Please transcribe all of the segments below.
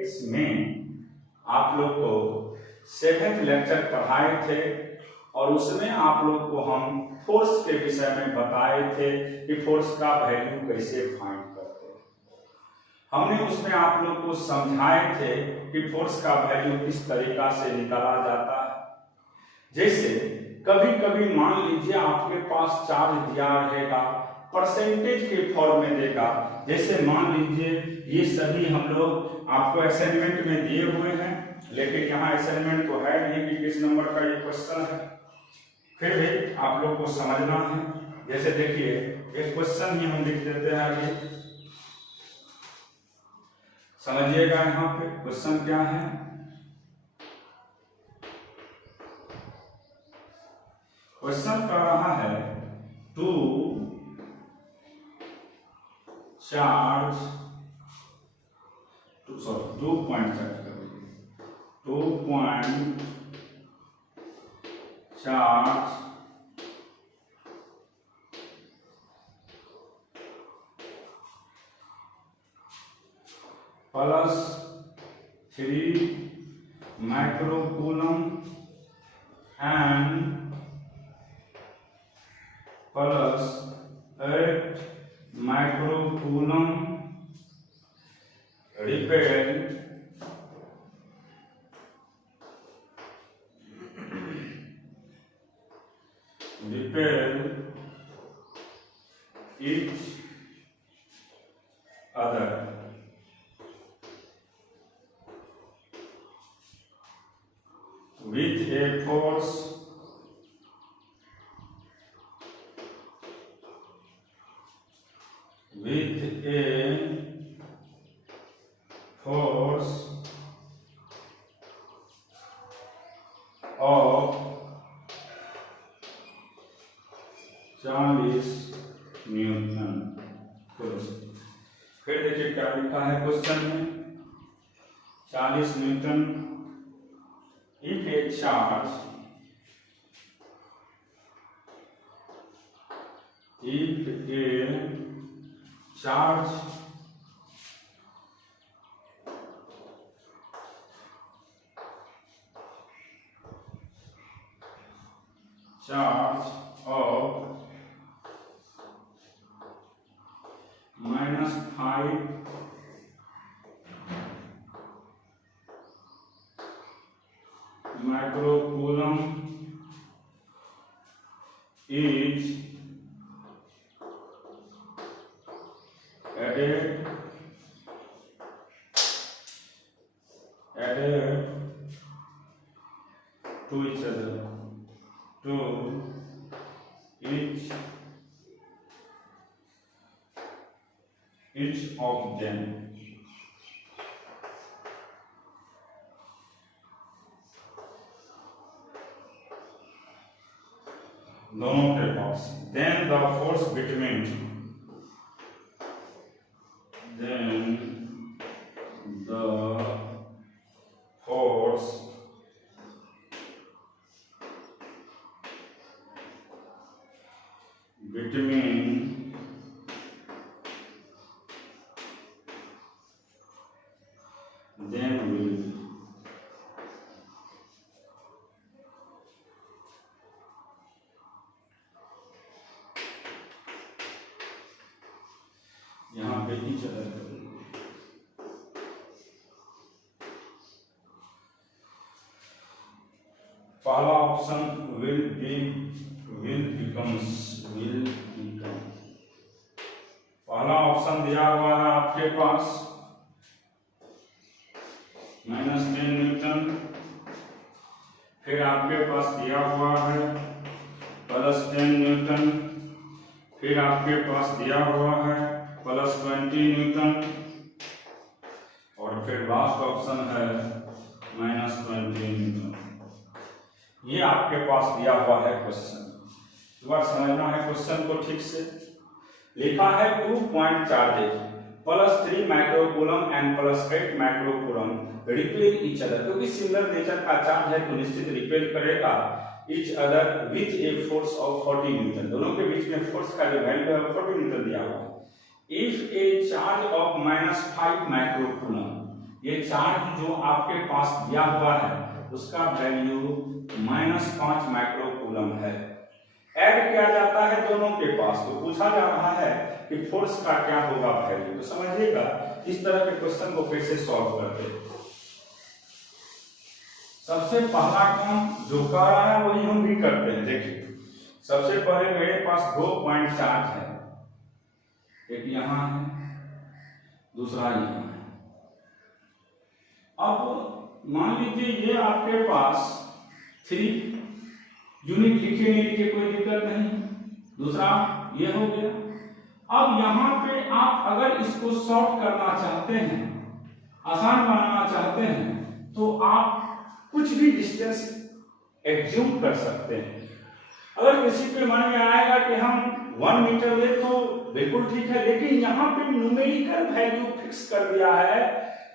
Statistics में आप लोग को 7th लेक्चर पढ़ाए थे और उसमें आप लोग को हम फोर्स के विषय में बताए थे कि फोर्स का वैल्यू कैसे फाइंड करते हैं। हमने उसमें आप लोग को समझाए थे कि फोर्स का वैल्यू किस तरीका से निकाला जाता है। जैसे कभी कभी मान लीजिए आपके पास चार्ज दिया रहेगा, परसेंटेज के फॉर्म में देगा। जैसे मान लीजिए ये सभी हम लोग आपको असाइनमेंट में दिए हुए हैं, लेकिन यहाँ असाइनमेंट तो है नहीं कि किस नंबर का ये क्वेश्चन है, फिर भी आप लोग को समझना है। जैसे देखिए एक क्वेश्चन ही हम लिख देते हैं, अभी समझिएगा। यहाँ पे क्वेश्चन क्या है, क्वेश्चन कह रहा है two charge 2 point charge plus 3 microcoulomb and plus 8 microcoulomb repel each other with a force of 40 newton. फिर देखिए क्या लिखा है क्वेश्चन में, 40 newton if a charge charge of -5 microcoulomb is added to each other, to each of them. दोनों के पास, then the force between them will यहाँ पे ही चला पहला ऑप्शन will become पहला ऑप्शन दिया हुआ है आपके पास -10 न्यूटन, फिर आपके पास दिया हुआ है +10 न्यूटन, फिर आपके पास दिया हुआ है +20 न्यूटन, और फिर लास्ट ऑप्शन है -20 न्यूटन। ये आपके पास दिया हुआ है क्वेश्चन। एक बार समझना है क्वेश्चन को ठीक से। लिखा है 2 point charges +3 microcoulomb and +8 microcoulomb repel each other, क्योंकि सिमिलर नेचर का चार्ज है तो निश्चित रिपेल करेगा each other with a force of 40 Newton. दोनों के बीच में फोर्स का जो वैल्यू है 40 न्यूटन दिया हुआ है। If A charge of -5 microcoulomb, ये चार्ज जो आपके पास दिया हुआ है उसका वैल्यू -5 माइक्रोकूलम है। ऐड किया जाता है दोनों के पास, तो पूछा जा रहा है कि फोर्स का क्या होगा वैल्यू। तो समझिएगा इस तरह के क्वेश्चन को कैसे सॉल्व करते हैं। सबसे पहला काम जो कर रहा है वही हम भी करते हैं। देखिए सबसे पहले मेरे पास 2 पॉइंट चार्ज है, एक यहां है दूसरा यहां है। अब मान लीजिए ये आपके पास 3 यूनिट लिखे नहीं लिखे कोई दिक्कत नहीं, दूसरा ये हो गया। अब यहां पे आप अगर इसको शॉर्ट करना चाहते हैं, आसान बनाना चाहते हैं, तो आप कुछ भी डिस्टेंस एज्यूम कर सकते हैं। अगर किसी के मन में आएगा कि हम 1 मीटर ले तो बिल्कुल ठीक है, लेकिन यहाँ पे न्यूमेरिकल वैल्यू फिक्स कर दिया है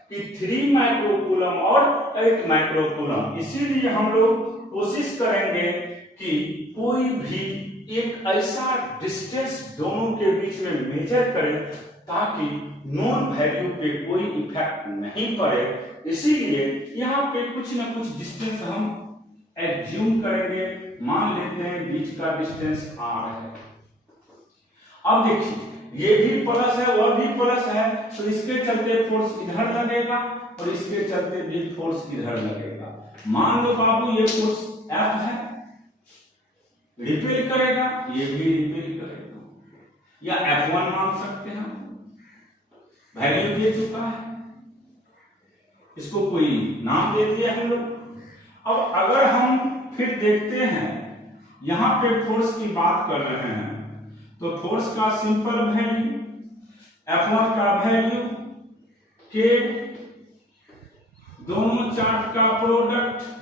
कि 3 माइक्रोकूलम और 8 माइक्रोकूलम। इसीलिए हम लोग कोशिश करेंगे कि कोई भी एक ऐसा डिस्टेंस दोनों के बीच में मेजर करें ताकि नॉन वैल्यू पे कोई इफेक्ट नहीं पड़े। इसीलिए यहाँ पे कुछ ना कुछ डिस्टेंस हम एज्यूम करेंगे। मान लेते हैं बीच का डिस्टेंस r है। अब देखिए ये भी प्लस है वह भी प्लस है, तो इसके चलते फोर्स इधर लगेगा और इसके चलते भी फोर्स इधर लगेगा। मान लो बाबू ये फोर्स F है, रिपेल करेगा, ये भी रिपेल करेगा, या F1 मान सकते हैं, वैल्यू दे चुका है, इसको कोई नाम दे दिया हम लोग। अब अगर हम फिर देखते हैं यहां पे फोर्स की बात कर रहे हैं, तो फोर्स का सिंपल वैल्यू F1 का वैल्यू K दोनों चार्ज का प्रोडक्ट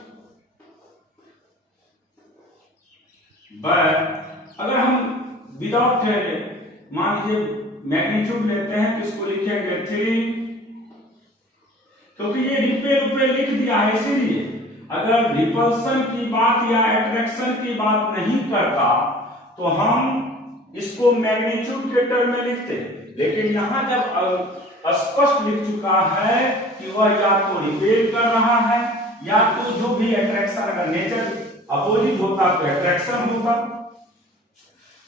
बाय, अगर हम विदाउट मान लीजिए मैग्नीट्यूड लेते हैं तो इसको लिखेंगे 3, क्योंकि ये रिपेल लिख दिया है। इसीलिए अगर रिपल्सन की बात या अट्रैक्शन की बात नहीं करता तो हम इसको मैग्नीट्यूड के टर्म में लिखते, लेकिन यहां जब स्पष्ट लिख चुका है कि वह या तो रिपेल कर रहा है या तो जो भी अट्रैक्शन, अगर नेचर अपोजिट होता तो अट्रैक्शन होता।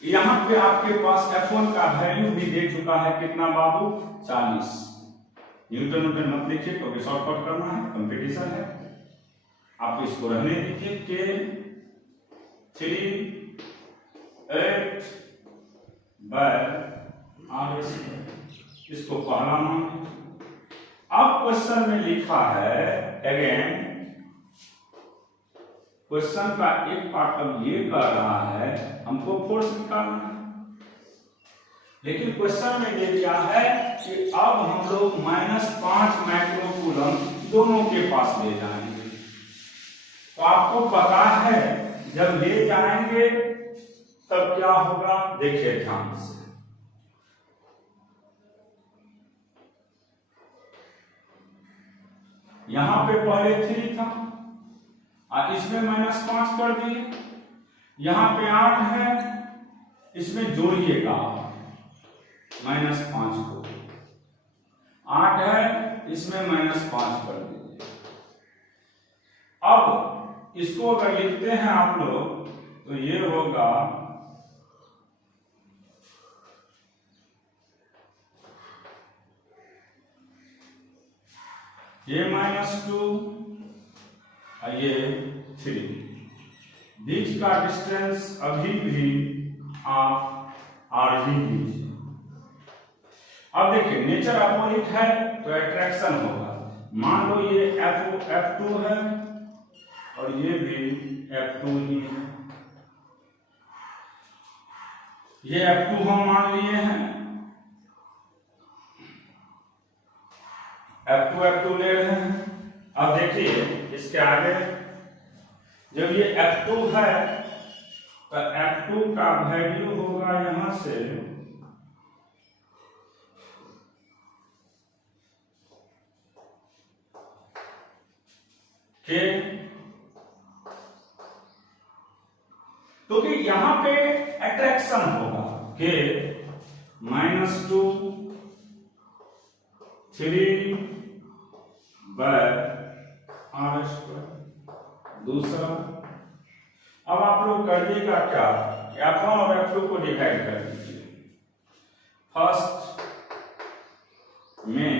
यहां पे आपके पास F1 का वैल्यू भी दे चुका है, कितना बाबू 40 न्यूटन मत लिखिए क्योंकि शॉर्टकट करना है, कंपटीशन है। आप इसको रहने दीजिए के 3 8 बाय r, इसको पहला मान। अब क्वेश्चन में लिखा है अगेन, क्वेश्चन का एक पार्ट अब ये कर रहा है हमको फोर्स निकालना है, लेकिन क्वेश्चन में दे दिया है कि अब हम लोग -5 माइक्रोकूलम दोनों के पास ले जाएंगे। तो आपको पता है जब ले जाएंगे तब क्या होगा, देखिए ध्यान से। यहां पे पहले 3 था, इसमें -5 कर दिए, यहां पे 8 है, इसमें जोड़िएगा -5 को, 8 है, इसमें -5 कर दीजिए। अब इसको अगर लिखते हैं आप लोग तो ये होगा ये -2 और ये 3, बीच का डिस्टेंस अभी भी आप r ही लीजिए। अब देखिए नेचर अपोजिट है तो अट्रैक्शन होगा। मान लो ये F2 है और ये भी F2 ही है, ये F2 हम मान लिए हैं, F2 ले रहे हैं। अब देखिए इसके आगे जब ये F2 है तो F2 का वैल्यू होगा यहां से K, क्योंकि यहां पे अट्रैक्शन होगा K -2 3 बाय आर स्क्वायर। दूसरा, अब आप लोग करिएगा क्या, F1 और F2 को डिवाइड कर दीजिए। फर्स्ट में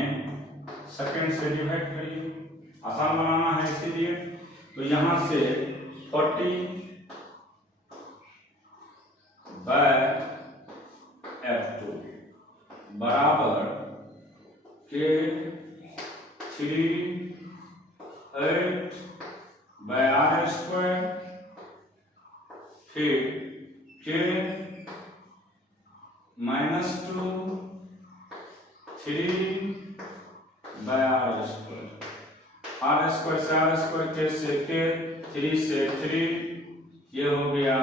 सेकंड से डिवाइड करिए, आसान बनाना है इसीलिए। तो यहां से 40 बाय F2 बराबर के 3 8 बाय आर स्क्वायर, फिर के -2 3 बाय आर स्क्वायर से आर स्क्वायर, के से के, 3 से 3, ये हो गया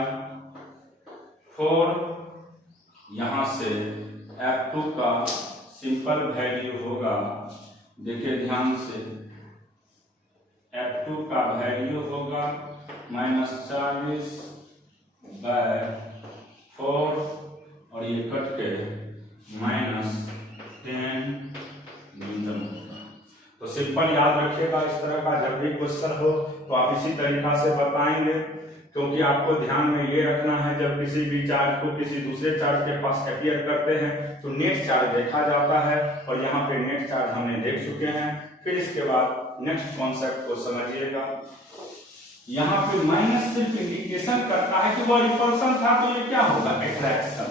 4। यहां से F2 का सिंपल वैल्यू होगा, देखिए ध्यान से, F2 का वैल्यू होगा -40 बाय 4 और ये कट के -10 न्यूटन होगा। तो सिंपल याद रखिएगा, इस तरह का जब भी क्वेश्चन हो तो आप इसी तरीका से बताएंगे, क्योंकि आपको ध्यान में ये रखना है जब किसी भी चार्ज को किसी दूसरे चार्ज के पास अपियर करते हैं तो नेट चार्ज देखा जाता है, और यहाँ पे नेट चार्ज हमने देख चुके हैं। फिर इसके बाद नेक्स्ट कॉन्सेप्ट को समझिएगा। यहाँ पे माइनस सिर्फ इंडिकेशन करता है कि वो रिपल्सन था, तो ये क्या होगा, attraction.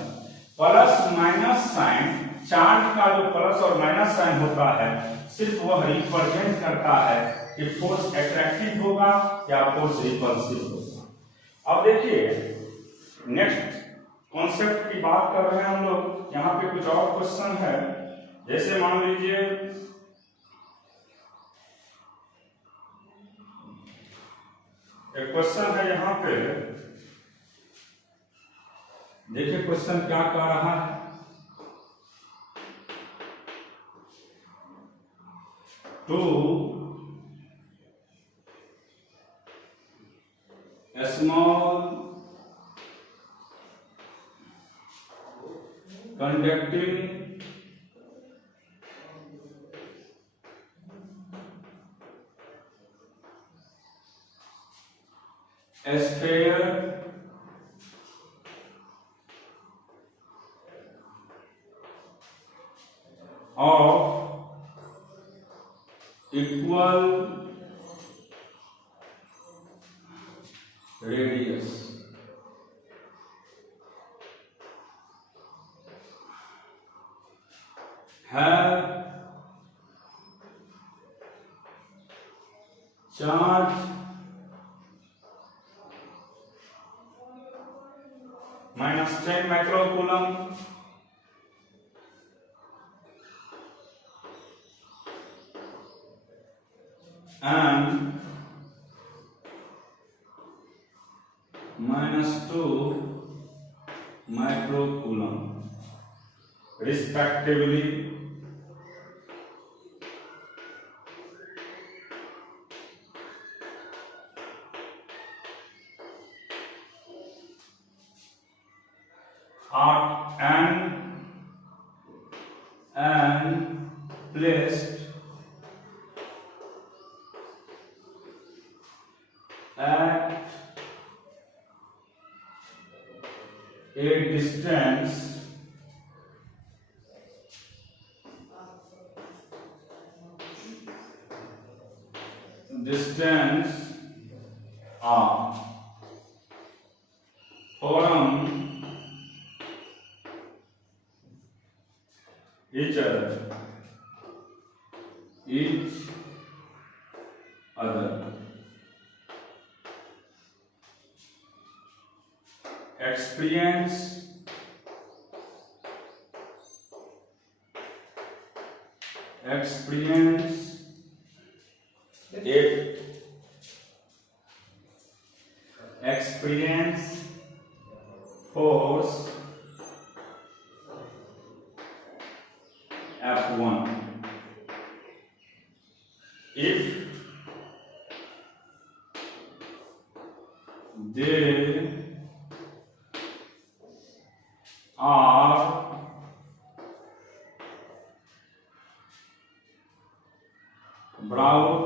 Plus minus sign, charge का जो प्लस और माइनस साइन होता है सिर्फ वह रिप्रेजेंट करता है कि फोर्स अट्रैक्टिव होगा या फोर्स रिपल्सिव होगा। अब देखिए नेक्स्ट कॉन्सेप्ट की बात कर रहे हैं हम लोग। यहाँ पे कुछ और क्वेश्चन है, जैसे मान लीजिए एक क्वेश्चन है यहाँ पे, देखिए क्वेश्चन क्या कह रहा है। Two small conducting sphere of equal radius have charge -10 microcoulomb and -2 microcoulomb respectively. And placed at a distance R from each other. Experience force F1 if they are brought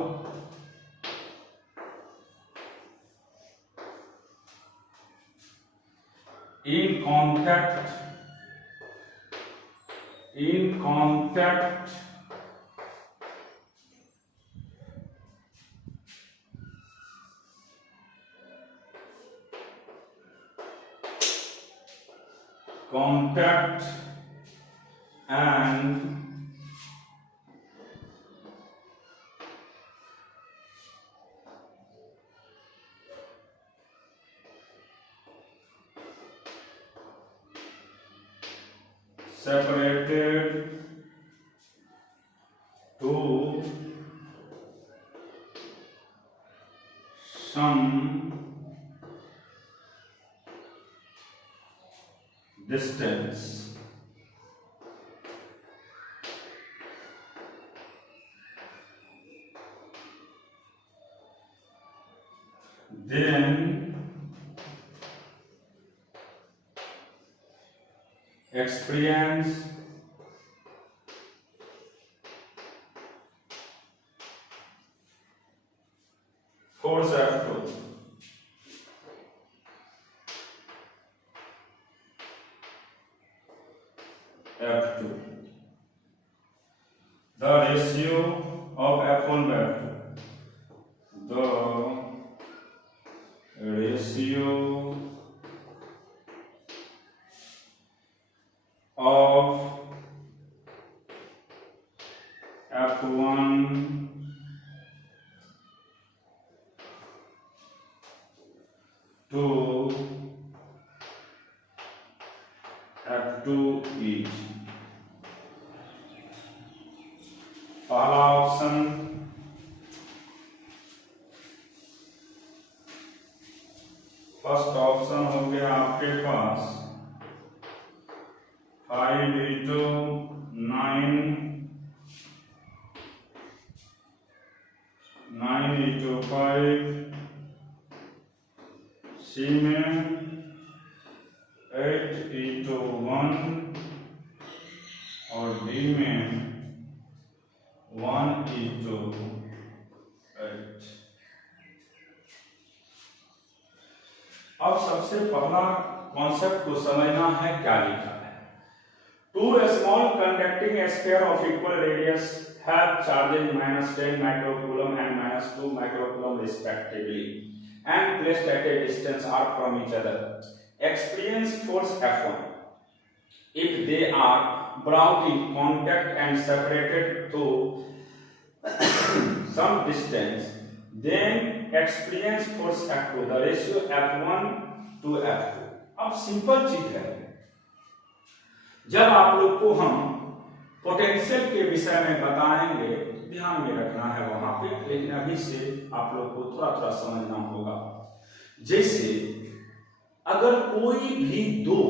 in contact and separated to some distance, then experience force F2. The ratio of F1 by F2. The ratio of F1 to F2 is पहला option first option हो गया आपके पास 5:9:5 सी में 8:1 और D में 1:8। अब सबसे पहला कॉन्सेप्ट को समझना है क्या लिखा है। Two small conducting sphere of equal radius have charges -10 microcoulomb and -2 microcoulomb respectively and placed at a distance r from each other. Experience force F1 if they are brought in contact and separated to some distance, then experience force F2, the ratio F1 to F2। अब simple चीज है, जब आप लोग को हम potential के विषय में बताएंगे ध्यान में रखना है वहां पे, लेकिन अभी से आप लोग को थोड़ा थोड़ा समझना होगा। जैसे अगर कोई भी दो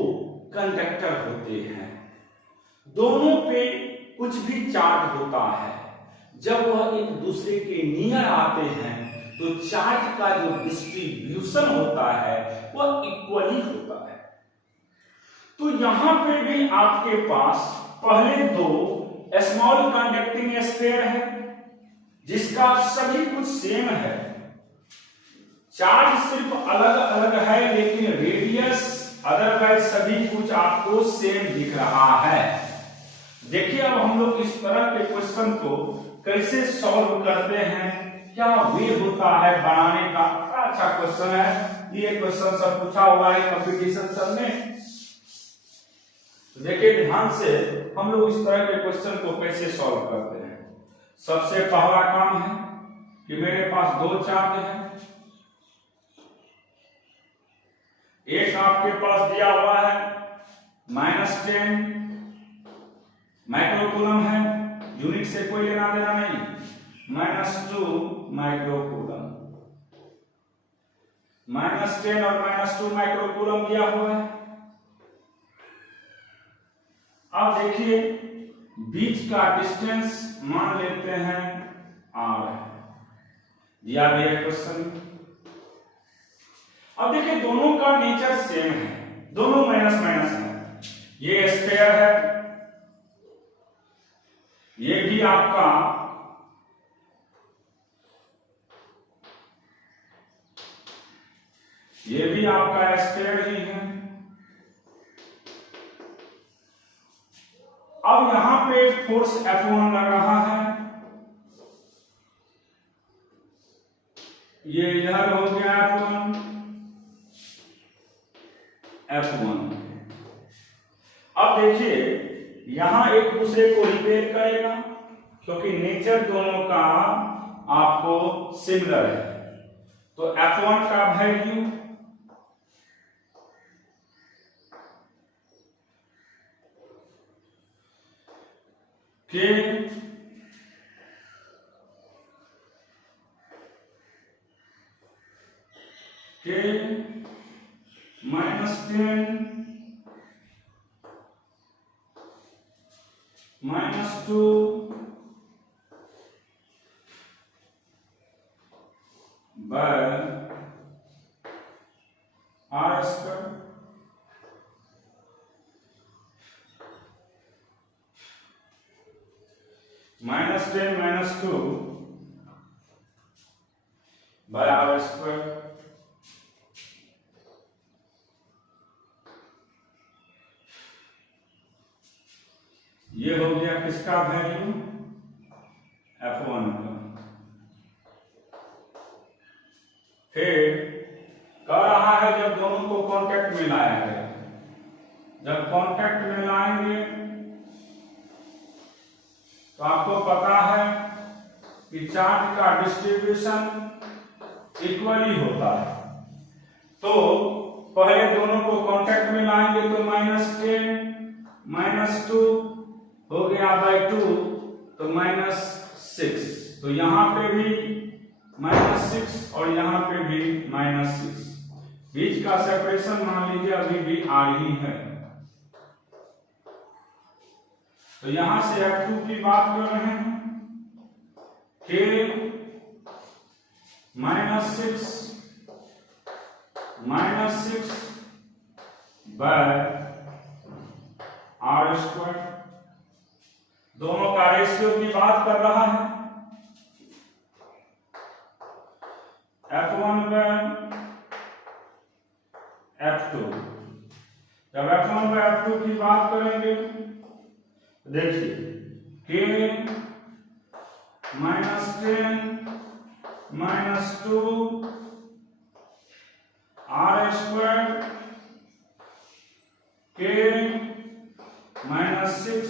कंडक्टर होते हैं, दोनों पे कुछ भी चार्ज होता है, जब वह एक दूसरे के नियर आते हैं तो चार्ज का जो डिस्ट्रीब्यूशन होता है वह इक्वली होता है। तो यहां पे भी आपके पास पहले दो स्मॉल कंडक्टिंग स्फीयर है जिसका सभी कुछ सेम है, चार्ज सिर्फ अलग अलग है लेकिन रेडियस अदरवाइज सभी कुछ आपको सेम दिख रहा है। देखिए अब हम लोग इस तरह के क्वेश्चन को कैसे सॉल्व करते हैं, क्या वे होता है बनाने का। अच्छा क्वेश्चन है, ये क्वेश्चन सब पूछा हुआ है कंपटीशन सब में। देखिए ध्यान से हम लोग इस तरह के क्वेश्चन को कैसे सॉल्व करते हैं। सबसे पहला काम है कि मेरे पास दो चार्ज है, एक आपके पास दिया हुआ है -10 माइक्रोकूलम है, यूनिट से कोई लेना देना नहीं, -2 माइक्रोकूलम, -10 और -2 माइक्रोकूलम दिया हुआ है। अब देखिए बीच का डिस्टेंस मान लेते हैं r, दिया गया क्वेश्चन। अब देखिए दोनों का नेचर सेम है, दोनों माइनस माइनस है, ये स्फीयर है, ये भी आपका स्फीयर ही है, पे फोर्स F1 लग रहा है, ये इधर हो गया F1। अब देखिए यहां एक दूसरे को रिपेयर करेगा क्योंकि नेचर दोनों का आपको सिमिलर है। तो F1 का वैल्यू के -10 -2 by R square -10 -2 by R square। ये हो गया किसका वैल्यू F1 का। फिर कह रहा है जब दोनों को कांटेक्ट में लाया गया, जब कांटेक्ट में लाएंगे तो आपको पता है कि चार्ज का डिस्ट्रीब्यूशन इक्वली होता है। तो पहले दोनों को कांटेक्ट में लाएंगे तो -10 -2 हो गया बाय 2 तो -6। तो यहां पे भी -6 और यहां पे भी -6, बीच का सेपरेशन मान लीजिए अभी भी R ही है। तो यहां से F2 की बात कर रहे हैं के -6 बाय R स्क्वायर, दोनों का रेशियो की बात कर रहा है। F1 बाय F2, जब F1 बाय F2 की बात करेंगे देखिए के -10 -2 R स्क्वायर के -6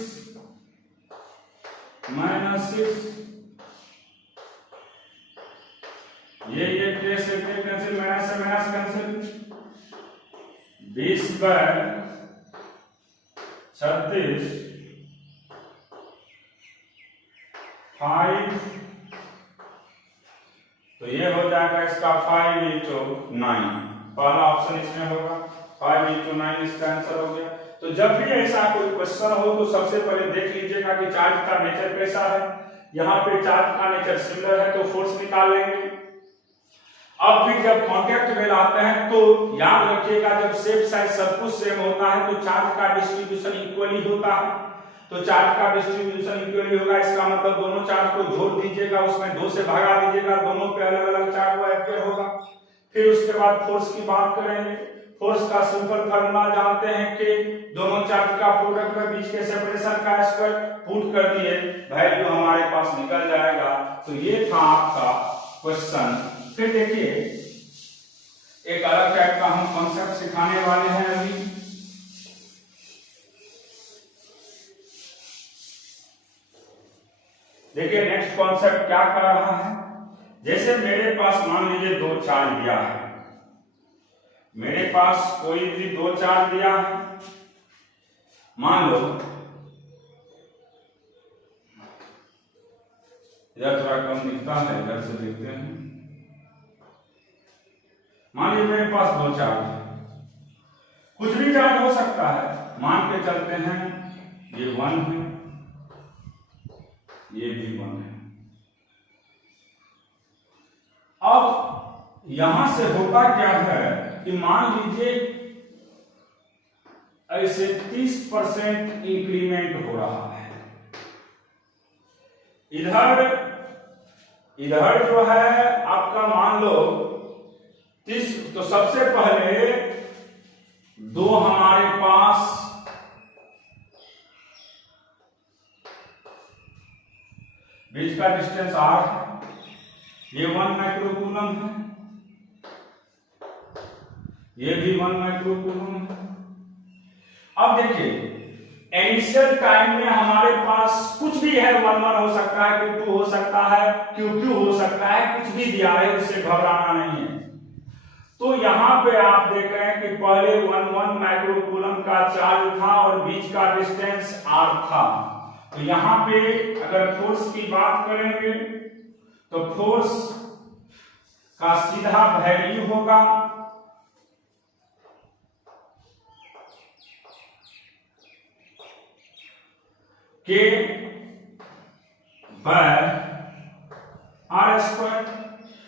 ये के से के कैंसिल, माइनस से माइनस कैंसिल, 20 बाय 36 5, तो ये हो जाएगा इसका 5×9, पहला ऑप्शन इसमें होगा 5×9, इसका आंसर हो गया। तो जब भी ऐसा कोई क्वेश्चन हो तो सबसे पहले देख लीजिएगा कि चार्ज का नेचर कैसा है। यहाँ पे चार्ज का नेचर सिमिलर है तो फोर्स निकाल लेंगे। अब भी जब कांटेक्ट में लाते हैं तो याद रखिएगा जब शेप साइज सब कुछ सेम होता है तो चार्ज का डिस्ट्रीब्यूशन इक्वली होता है। तो चार्ज का डिस्ट्रीब्यूशन इक्वली होगा, इसका मतलब दोनों चार्ज को जोड़ दीजिएगा, उसमें 2 से भगा दीजिएगा, दोनों पे अलग अलग चार्ज वो अप्लाई होगा। फिर उसके बाद फोर्स की बात करेंगे। फोर्स का सिंपल फार्मूला जानते हैं कि दोनों चार्ज का प्रोडक्ट के बीच के सेपरेशन का स्क्वायर पुट कर दिए, वैल्यू हमारे पास निकल जाएगा। तो ये था आपका क्वेश्चन। फिर देखिए एक अलग टाइप का हम कॉन्सेप्ट सिखाने वाले हैं अभी। देखिए नेक्स्ट कॉन्सेप्ट क्या कर रहा है, जैसे मेरे पास मान लीजिए 2 चार्ज दिया है, मेरे पास कोई भी 2 चार्ज दिया है, मान लो इधर थोड़ा कम दिखता है, इधर से देखते हैं। मान लीजिए मेरे पास 2 चार्ज है, कुछ भी चार्ज हो सकता है, मान के चलते हैं ये 1 है, ये भी 1 है। अब यहां से होता क्या है कि मान लीजिए ऐसे 30% इंक्रीमेंट हो रहा है, इधर जो है आपका मान लो 30, तो सबसे पहले 2 हमारे पास बीच का डिस्टेंस r है, ये 1 माइक्रोकूलम है, ये भी 1 माइक्रोकूलम है। अब देखिए इनिशियल टाइम में हमारे पास कुछ भी है, 1 हो सकता है, Q2 हो सकता है, Q2 हो सकता है, कुछ भी दिया है, उससे घबराना नहीं है। तो यहां पे आप देख रहे हैं कि पहले 1 माइक्रोकूलम का चार्ज था और बीच का डिस्टेंस r था। तो यहां पे अगर फोर्स की बात करेंगे तो फोर्स का सीधा वैल्यू होगा K बाय r स्क्वायर।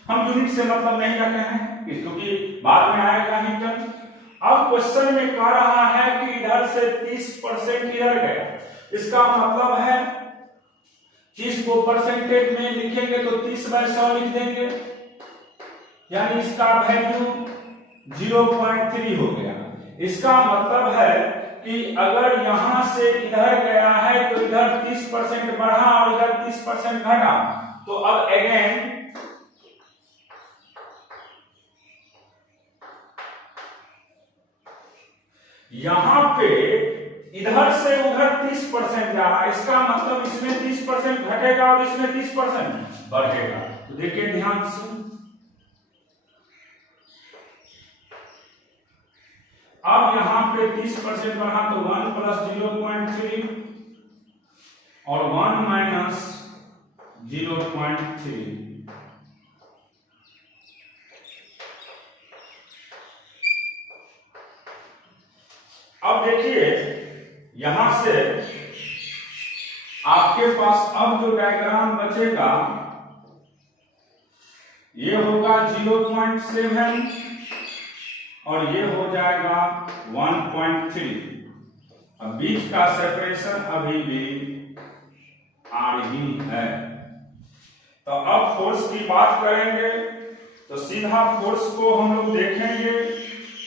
हम यूनिट से मतलब नहीं रखे हैं क्योंकि बाद में आएगा ही टर्म। अब क्वेश्चन में कह रहा है कि इधर से 30% इधर गया, इसका मतलब है 30 को परसेंटेज में लिखेंगे तो 30/100 लिख देंगे, यानी इसका वैल्यू 0.3 हो गया। इसका मतलब है कि अगर यहां से इधर गया है तो इधर 30% बढ़ा और इधर 30% घटा, तो अब अगेन यहां पे इधर से उधर 30% जा रहा है, इसका मतलब इसमें 30% घटेगा और इसमें 30% बढ़ेगा। तो देखिए ध्यान से, अब यहां पे 30% बढ़ा तो 1 + 0.3 और 1 - 0.3। अब देखिए यहां से आपके पास अब जो डायग्राम बचेगा ये होगा 0.7 और ये हो जाएगा 1.3। अब बीच का सेपरेशन अभी भी r ही है। तो अब फोर्स की बात करेंगे तो सीधा फोर्स को हम लोग देखेंगे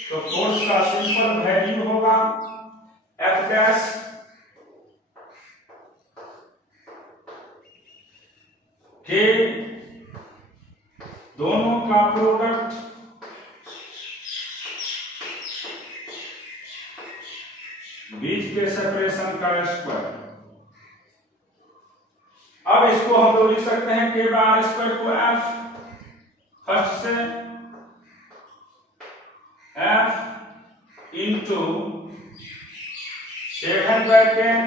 तो फोर्स का सिंपल वैल्यू होगा F डैश के दोनों का प्रोडक्ट बीच के सेपरेशन का स्क्वायर। अब इसको हम लोग लिख सकते हैं के बाय r स्क्वायर को F फर्स्ट से F इंटू 7/10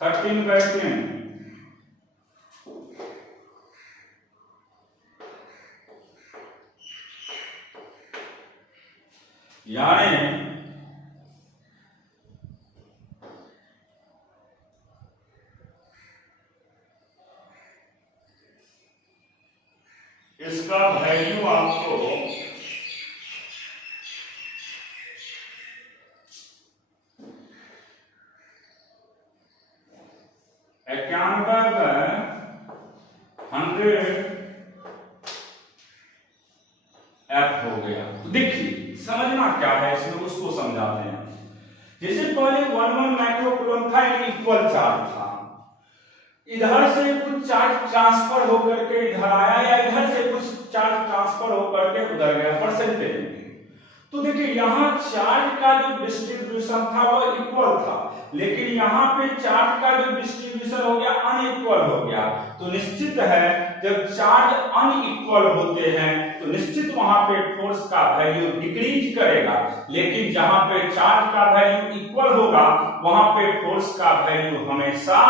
13/10 यानी इसका वैल्यू आपको 91/100 F हो गया। तो देखिए समझना क्या है इसमें, उसको समझाते हैं। जैसे पहले 1 माइक्रोकूलम था, इक्वल चार्ज था, इधर से कुछ चार्ज ट्रांसफर होकर के इधर आया या इधर से कुछ चार्ज ट्रांसफर होकर के उधर गया परसेंटेज में। तो देखिए यहाँ चार्ज का जो डिस्ट्रीब्यूशन था वो इक्वल था, लेकिन यहाँ पे चार्ज का जो डिस्ट्रीब्यूशन हो गया अनइक्वल हो गया। तो निश्चित है जब चार्ज अनइक्वल होते हैं तो निश्चित वहां पे फोर्स का वैल्यू डिक्रीज करेगा, लेकिन जहां पे चार्ज का वैल्यू इक्वल होगा वहां पे फोर्स का वैल्यू हमेशा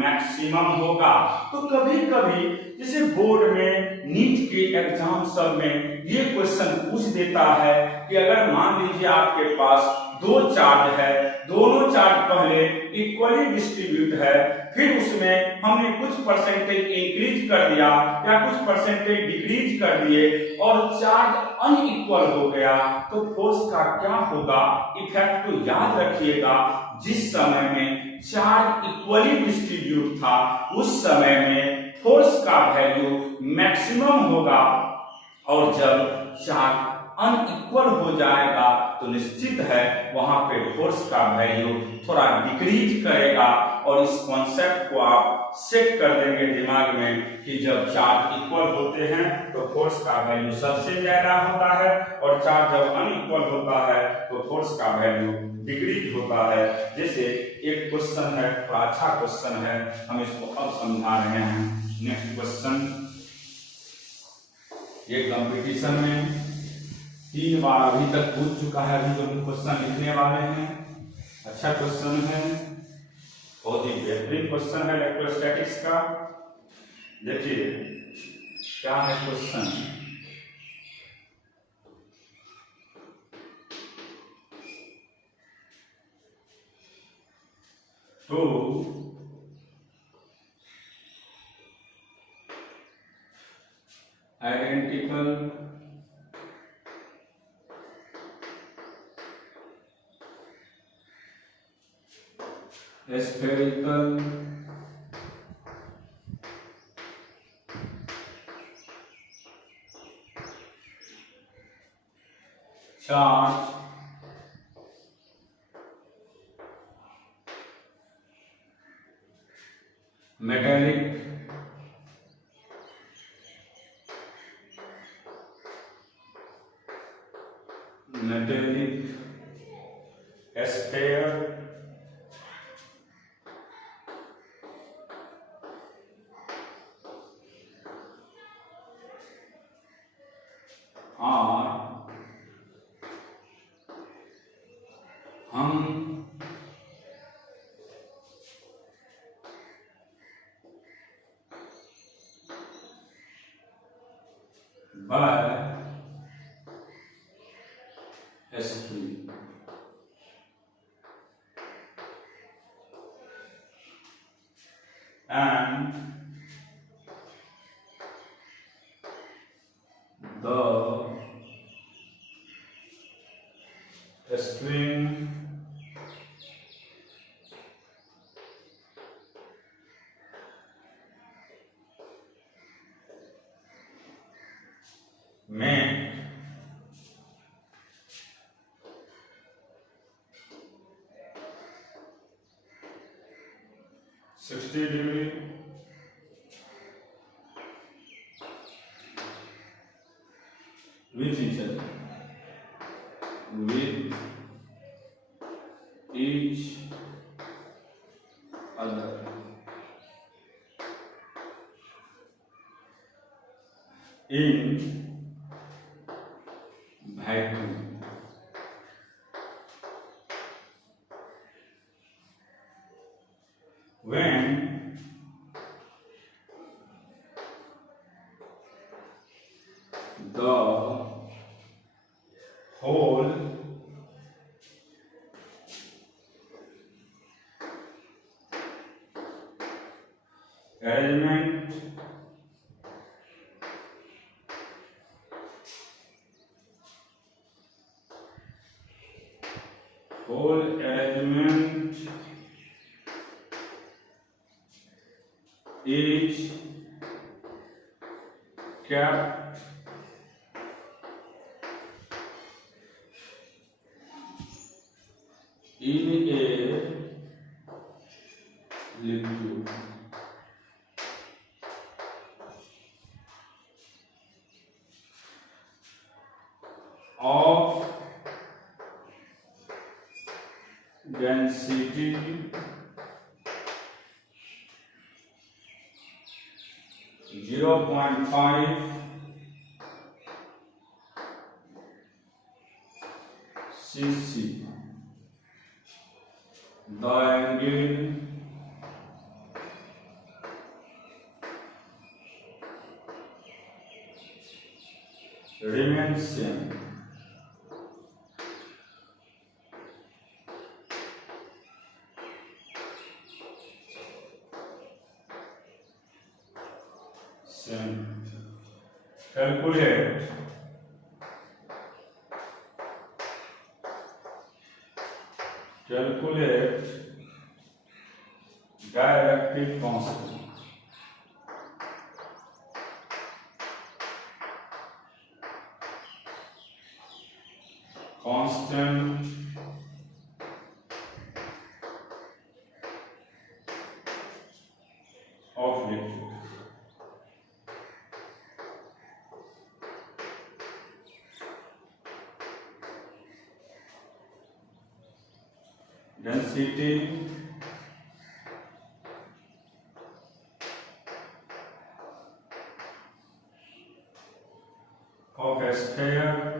मैक्सिमम होगा। तो कभी कभी जैसे बोर्ड में नीट के एग्जाम सब में ये क्वेश्चन पूछ देता है कि अगर मान लीजिए आपके पास दो चार्ज है, दोनों चार्ज पहले इक्वली डिस्ट्रीब्यूट है, फिर उसमें हमने कुछ परसेंटेज इंक्रीज कर दिया या कुछ परसेंटेज डिक्रीज कर दिए और चार्ज अनइक्वल हो गया, तो फोर्स का क्या होगा इफेक्ट को याद रखिएगा। जिस समय में चार्ज इक्वली डिस्ट्रीब्यूट था उस समय में फोर्स का वैल्यू मैक्सिमम होगा, और जब चार्ज अनइक्वल हो जाएगा तो निश्चित है वहां पे फोर्स का वैल्यू थोड़ा डिक्रीज करेगा। और इस कॉन्सेप्ट को आप सेट कर देंगे दिमाग में कि जब चार्ज इक्वल होते हैं तो फोर्स का वैल्यू सबसे ज्यादा होता है, और चार्ज जब अनइक्वल होता है तो फोर्स का वैल्यू डिक्रीज होता है। जैसे एक क्वेश्चन है, थोड़ा अच्छा क्वेश्चन है, हम इसको अब समझा रहे हैं। नेक्स्ट क्वेश्चन, ये कंपटीशन में 3 बार अभी तक पूछ चुका है, अभी जो क्वेश्चन लिखने वाले हैं। अच्छा क्वेश्चन है, बहुत ही बेहतरीन क्वेश्चन है इलेक्ट्रोस्टैटिक्स का। देखिए क्या है क्वेश्चन, तो identical spherical charge metallic sphere और हम by S3 and the string में 60 degree with each other, with each other in vacuum. When the whole arrangement is kept in a liquid. Of density 0.5 cc. The angle remains same. Calculate dielectric constant. Density of A sphere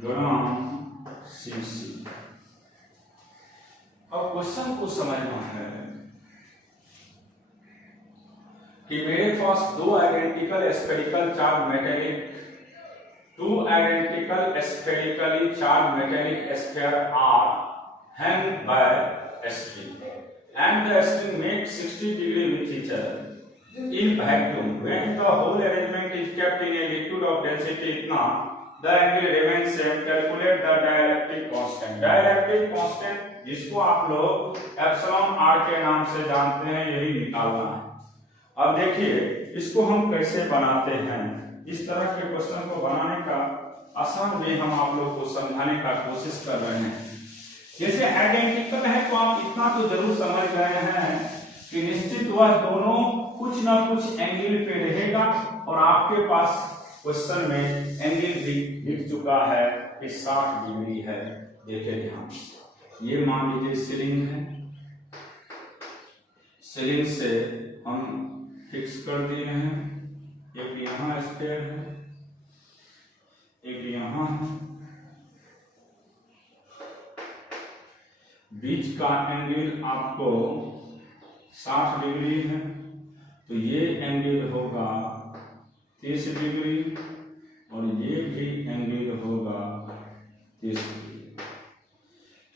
gram CC. अब question को समझना है कि मेरे पास दो identical spherical charge metallic spherically charge metallic sphere are hung by a string and the string makes 60 degree with each other in vacuum. When the whole arrangement is kept in a liquid of density इतना, the angle remains same. Calculate the dielectric constant. Dielectric constant जिसको आप लोग epsilon R के नाम से जानते हैं, यही निकालना है। अब देखिए इसको हम कैसे बनाते हैं। इस तरह के क्वेश्चन को बनाने का आसान वे हम आप लोग को समझाने का कोशिश कर रहे हैं। जैसे आइडेंटिकल है तो आप इतना तो जरूर समझ गए हैं कि निश्चित वह दोनों कुछ ना कुछ एंगल पे रहेगा, और आपके पास क्वेश्चन में एंगल भी लिख चुका है कि 60 डिग्री है। देखिए ध्यान, ये मान लीजिए सिरिंज है, सिरिंज से हम फिक्स कर दिए हैं, एक यहाँ स्फीयर है, एक यहाँ है, बीच का एंगल आपको 60 डिग्री है, तो ये एंगल होगा 30 डिग्री और ये भी एंगल होगा 30 डिग्री।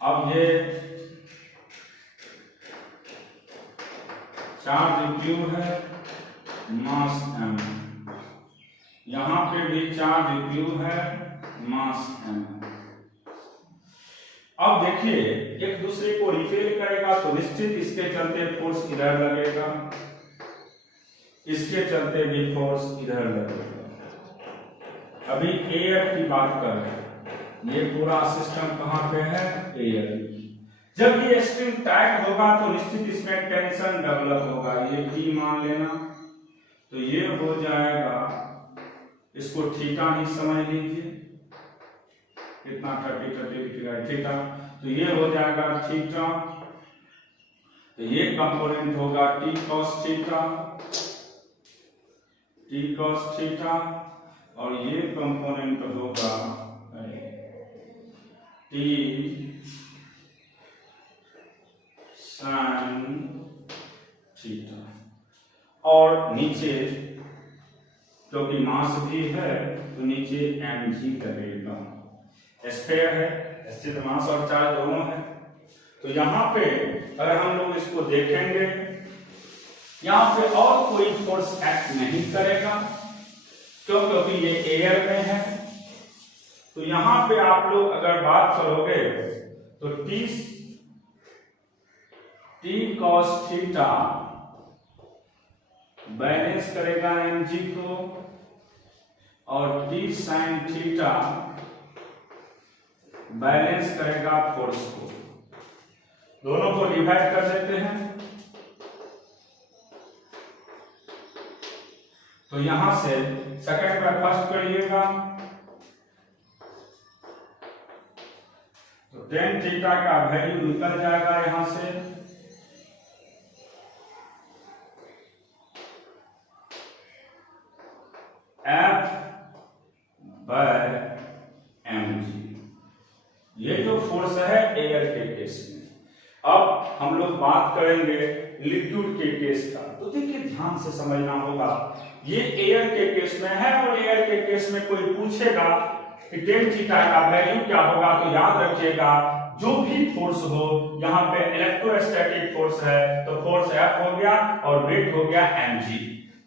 अब ये चार्ज Q है, मास M, यहाँ पे भी चार्ज Q है, मास M। अब देखिए एक दूसरे को रिपेल करेगा तो निश्चित इसके चलते फोर्स इधर लगेगा, इसके चलते भी फोर्स इधर लगेगा। अभी एयर की बात कर रहे हैं, ये पूरा सिस्टम कहाँ पे है, एयर। जब ये स्ट्रिंग टाइट होगा तो निश्चित इसमें टेंशन डेवलप होगा, ये T मान लेना, तो ये हो जाएगा, इसको थीटा ही समझ लीजिए, कितना 30 थीटा, तो ये हो जाएगा थीटा, तो ये कंपोनेंट होगा T cos थीटा, और ये कंपोनेंट होगा T sin थीटा, और नीचे क्योंकि मास भी है तो नीचे mg लगेगा। स्फीयर है, स्थिर मास और चार्ज दोनों है, तो यहाँ पे अगर हम लोग इसको देखेंगे, यहाँ पे और कोई फोर्स एक्ट नहीं करेगा, क्योंकि ये एयर में है। तो यहाँ पे आप लोग अगर बात करोगे तो T cos थीटा बैलेंस करेगा mg को, और T sin थीटा बैलेंस करेगा फोर्स को। दोनों को डिवाइड कर देते हैं, तो यहां से सेकंड में फर्स्ट करिएगा तो tan थीटा का वैल्यू निकल जाएगा यहां से, F बाय mg। ये जो फोर्स है एयर के केस में। अब हम लोग बात करेंगे लिक्विड के केस का, तो देखिए ध्यान से समझना होगा। ये एयर के केस में है, और एयर के केस में कोई पूछेगा कि tan थीटा का वैल्यू क्या होगा, तो याद रखिएगा जो भी फोर्स हो, यहाँ पे इलेक्ट्रोस्टैटिक फोर्स है तो फोर्स F हो गया और वेट हो गया mg।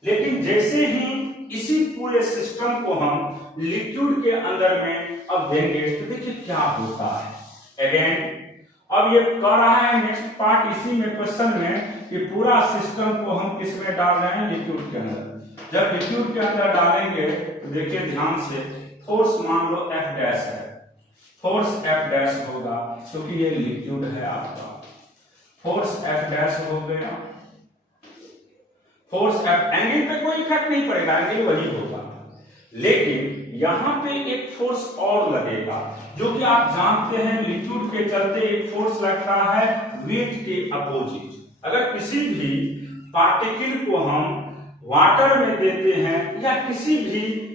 लेकिन जैसे ही इसी पूरे सिस्टम को हम लिक्विड के अंदर में अब देंगे तो देखिए क्या होता है। अगेन अब ये कर रहा है नेक्स्ट पार्ट इसी में क्वेश्चन में कि पूरा सिस्टम को हम किस में डाल रहे हैं, लिक्विड के अंदर। जब लिक्विड के अंदर डालेंगे तो देखिए ध्यान से, फोर्स मान लो F डैश है, फोर्स F डैश होगा क्योंकि ये लिक्विड है आपका, फोर्स F डैश हो गया, फोर्स F, एंगल पे कोई इफेक्ट नहीं पड़ेगा, एंगल वही होगा, लेकिन यहां पे एक फोर्स और लगेगा जो कि आप जानते हैं लिक्विड के चलते एक फोर्स लगता है वेट के अपोजिट। अगर किसी भी पार्टिकल को हम वाटर में देते हैं या किसी भी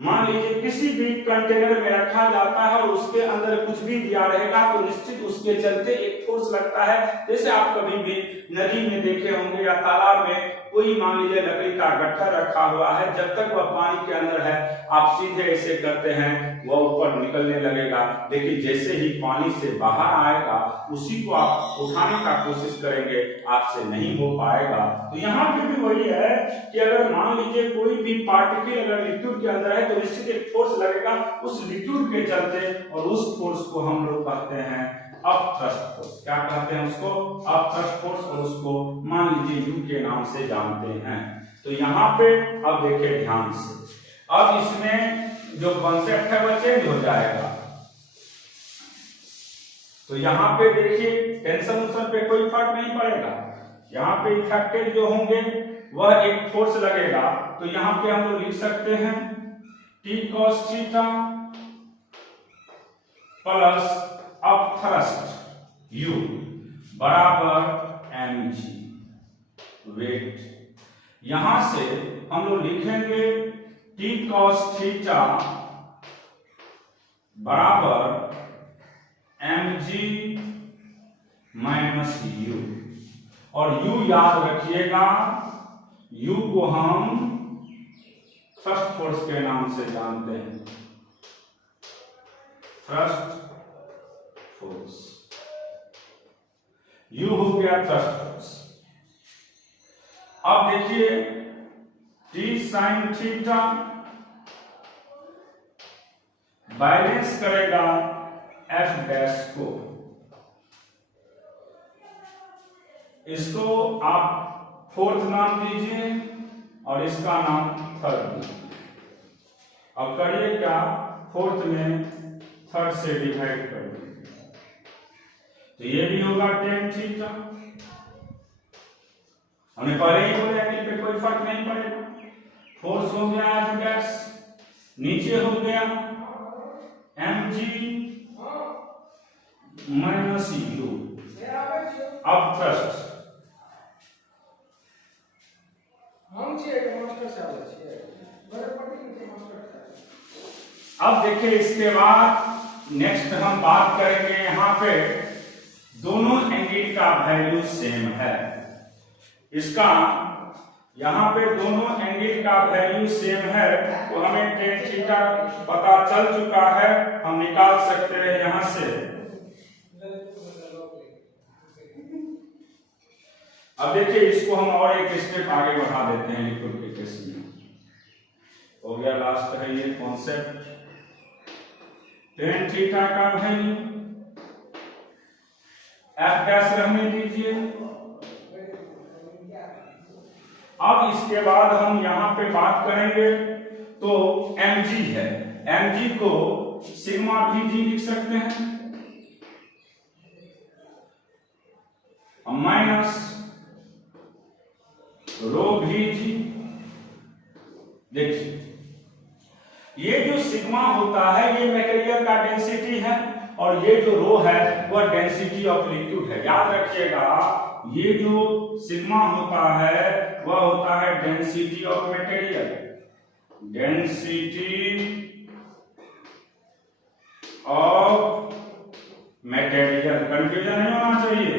मान लीजिए किसी भी कंटेनर में रखा जाता है और उसके अंदर कुछ भी दिया रहेगा तो निश्चित उसके चलते एक फोर्स लगता है। जैसे आप कभी भी नदी में देखे होंगे या तालाब में कोई मान लीजिए लकड़ी का गट्ठर रखा हुआ है, जब तक वह पानी के अंदर है आप सीधे ऐसे करते हैं वह ऊपर निकलने लगेगा, लेकिन जैसे ही पानी से बाहर आएगा उसी को आप उठाने का कोशिश करेंगे, आपसे नहीं हो पाएगा। तो यहाँ पे भी वही है कि अगर मान लीजिए कोई भी पार्टिकल अगर लिक्विड के अंदर है तो निश्चित एक फोर्स लगेगा उस लिक्विड के चलते, और उस फोर्स को हम लोग कहते हैं अपथ्रस्ट फोर्स। क्या कहते हैं उसको? अपथ्रस्ट फोर्स, और उसको मान लीजिए यू के नाम से जानते हैं। तो यहाँ पे अब देखिए ध्यान से, अब इसमें जो कॉन्सेप्ट है वह चेंज हो जाएगा। तो यहाँ पे देखिए टेंशन पे कोई फर्क नहीं पड़ेगा, यहाँ पे इफेक्टेड जो होंगे वह एक फोर्स लगेगा। तो यहाँ पे हम लोग लिख सकते हैं T cos theta plus upthrust U बराबर mg वेट। यहां से हम लोग लिखेंगे T cos थीटा बराबर mg माइनस U, और U याद रखिएगा, U को हम थ्रस्ट फोर्स के नाम से जानते हैं, थ्रस्ट फोर्स। U हो गया थ्रस्ट फोर्स। अब देखिए T sin थीटा बैलेंस करेगा F डैश को, इसको आप फोर्थ नाम दीजिए और इसका नाम थर्ड दीजिए। अब करिए क्या, फोर्थ में थर्ड से डिवाइड कर दीजिए, तो ये भी होगा tan थीटा। हमने पहले ही बोला एंगल पे कोई फर्क नहीं पड़ेगा। फोर्स हो गया F डैश, नीचे हो गया mg माइनस U, अब थ्रस्ट। अब देखिए इसके बाद नेक्स्ट हम बात करेंगे, यहाँ पे दोनों एंगल का वैल्यू सेम है, इसका यहाँ पे दोनों एंगल का वैल्यू सेम है, तो हमें tan थीटा पता चल चुका है, हम निकाल सकते हैं यहाँ से। अब देखिए इसको हम और एक स्टेप आगे बढ़ा देते हैं लिक्विड के केस में। हो गया लास्ट है ये कॉन्सेप्ट, tan थीटा का वैल्यू F डैश रहने दीजिए। अब इसके बाद हम यहाँ पे बात करेंगे तो mg है, mg को सिग्मा vg लिख सकते हैं माइनस रो vg। देखिए ये जो सिग्मा होता है ये मटेरियल का डेंसिटी है, और ये जो रो है वह डेंसिटी ऑफ लिक्विड है। याद रखिएगा ये जो सिग्मा होता है वह होता है density of material, density of material, confusion नहीं होना चाहिए।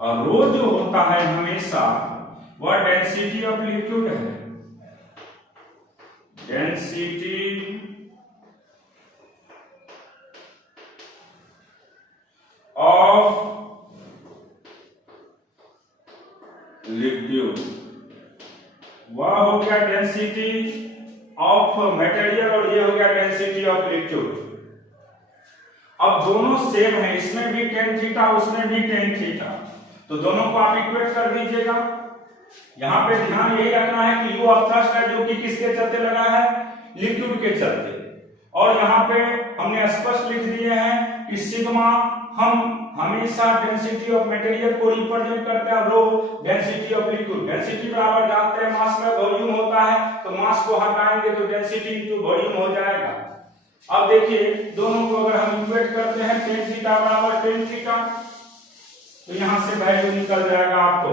और रो जो होता है हमेशा वह डेंसिटी ऑफ लिक्विड है, डेंसिटी ऑफ लिक्विड, वह हो गया डेंसिटी ऑफ मटेरियल, और ये हो गया डेंसिटी ऑफ लिक्विड। अब दोनों सेम है, इसमें भी tan थीटा उसमें भी tan थीटा, तो दोनों को आप इक्वेट कर दीजिएगा। यहां पे ध्यान यही रखना है कि U ऑफ थ्रस्ट है जो कि किसके चलते लगा है, लिक्विड के चलते, और यहाँ पे हमने स्पष्ट लिख दिए हैं कि सिग्मा हम हमेशा डेंसिटी ऑफ मटेरियल को रिप्रेजेंट करते हैं, rho density of liquid. Density बराबर जानते हैं मास का वॉल्यूम होता है, तो मास को हटाएंगे तो डेंसिटी इनटू वॉल्यूम हो जाएगा। अब देखिए दोनों को अगर हम इक्वेट करते हैं tan थीटा बराबर tan थीटा, तो यहां से वैल्यू निकल जाएगा आपको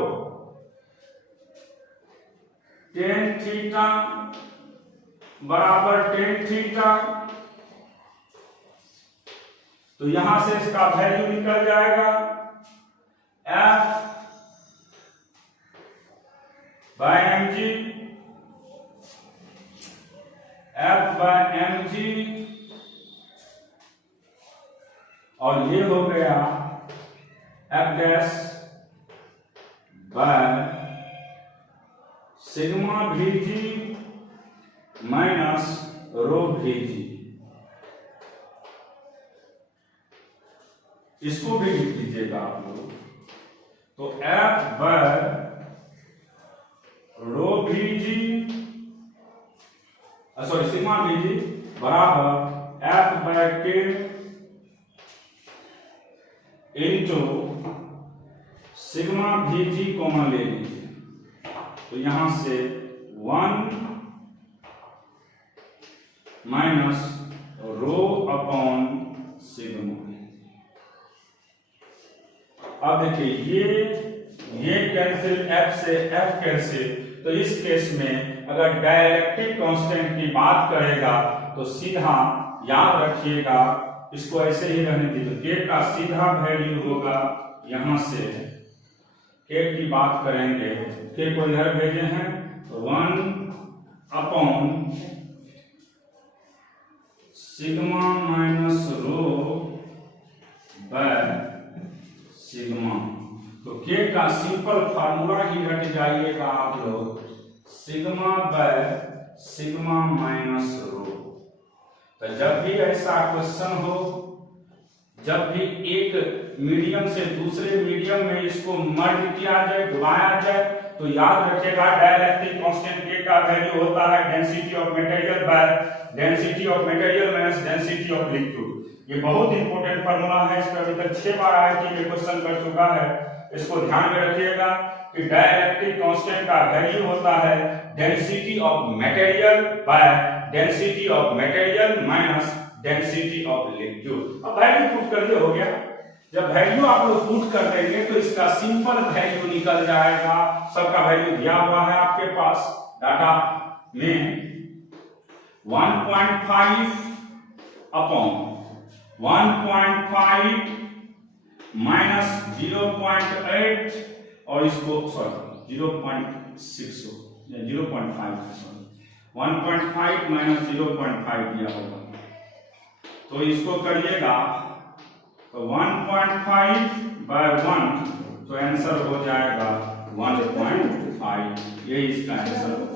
tan थीटा बराबर tan थीटा, तो यहां से इसका वैल्यू निकल जाएगा F by mg, F by mg, और ये हो गया F dash by sigma Vg minus rho Vg। इसको भी लिख दीजिएगा आप लोग, तो F by rho Vg sorry sigma Vg बराबर F by K into sigma Vg common ले लीजिए, तो यहां से 1 माइनस रो अपॉन सिग्मा। अब देखिए ये कैंसिल, F से F कैंसिल, तो इस केस में अगर डाइलेक्ट्रिक कांस्टेंट की बात करेगा तो सीधा याद रखिएगा, इसको ऐसे ही रहने दीजिए। K का सीधा वैल्यू होगा यहां से, K की बात करेंगे, K को इधर भेजे हैं, 1 upon sigma minus rho by sigma. तो K का सिंपल फार्मूला ही रट जाइएगा आप लोग, sigma by sigma minus rho. तो जब भी ऐसा क्वेश्चन हो, जब भी एक मीडियम से दूसरे मीडियम में इसको मर्ज किया जाए, घुमाया जाए, तो याद रखिएगा डाइलेक्ट्रिक कांस्टेंट K का वैल्यू होता है density of material by density of material minus density of liquid. ये बहुत इंपॉर्टेंट फार्मूला है, इस पर अभी तक 6 बार आया कि क्वेश्चन कर चुका है, इसको ध्यान में रखिएगा कि डाइलेक्ट्रिक कांस्टेंट का वैल्यू होता है density of material by density of material minus density of liquid. अब वैल्यू पुट कर दिया, हो गया। जब वैल्यू आप लोग पुट कर देंगे तो इसका सिंपल वैल्यू निकल जाएगा, सबका वैल्यू दिया हुआ है आपके पास डाटा में, 1.5 अपॉन 1.5 माइनस 0.8 और इसको सॉरी 0.6 या 0.5 सॉरी 1.5 माइनस 0.5 दिया होगा, तो इसको करिएगा तो 1.5 बाय 1, तो आंसर हो जाएगा 1.5, यही इसका आंसर होगा।